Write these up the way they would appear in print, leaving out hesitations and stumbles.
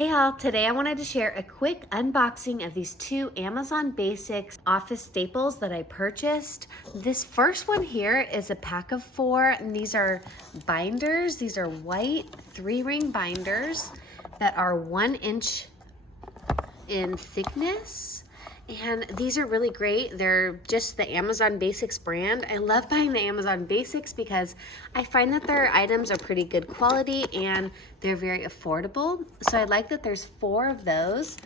Hey all, today I wanted to share a quick unboxing of these two Amazon Basics office staples that I purchased. This first one here is a pack of 4, and these are binders. These are white 3-ring binders that are 1 inch in thickness. And these are really great. They're just the Amazon Basics brand. I love buying the Amazon Basics because I find that their items are pretty good quality and they're very affordable. So I like that there's 4 of those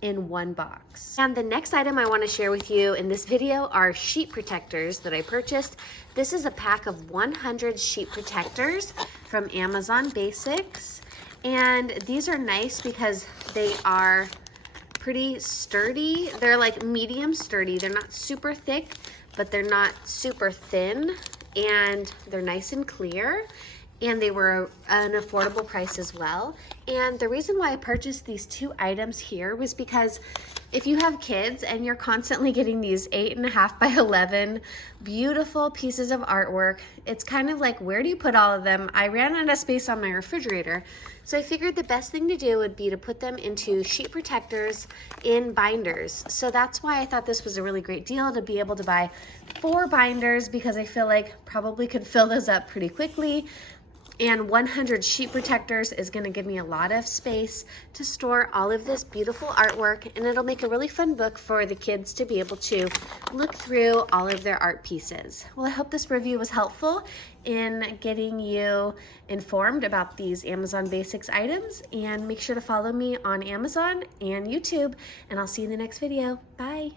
in one box. And the next item I want to share with you in this video are sheet protectors that I purchased. This is a pack of 100 sheet protectors from Amazon Basics. And these are nice because they are pretty sturdy. They're like medium sturdy. They're not super thick, but they're not super thin, and they're nice and clear, and they were an affordable price as well. And the reason why I purchased these 2 items here was because if you have kids and you're constantly getting these 8.5 by 11 beautiful pieces of artwork, it's kind of like, where do you put all of them? I ran out of space on my refrigerator. So I figured the best thing to do would be to put them into sheet protectors in binders. So that's why I thought this was a really great deal, to be able to buy 4 binders, because I feel like probably could fill those up pretty quickly. And 100 sheet protectors is going to give me a lot of space to store all of this beautiful artwork, and it'll make a really fun book for the kids to be able to look through all of their art pieces. Well, I hope this review was helpful in getting you informed about these Amazon Basics items, and make sure to follow me on Amazon and YouTube, and I'll see you in the next video. Bye.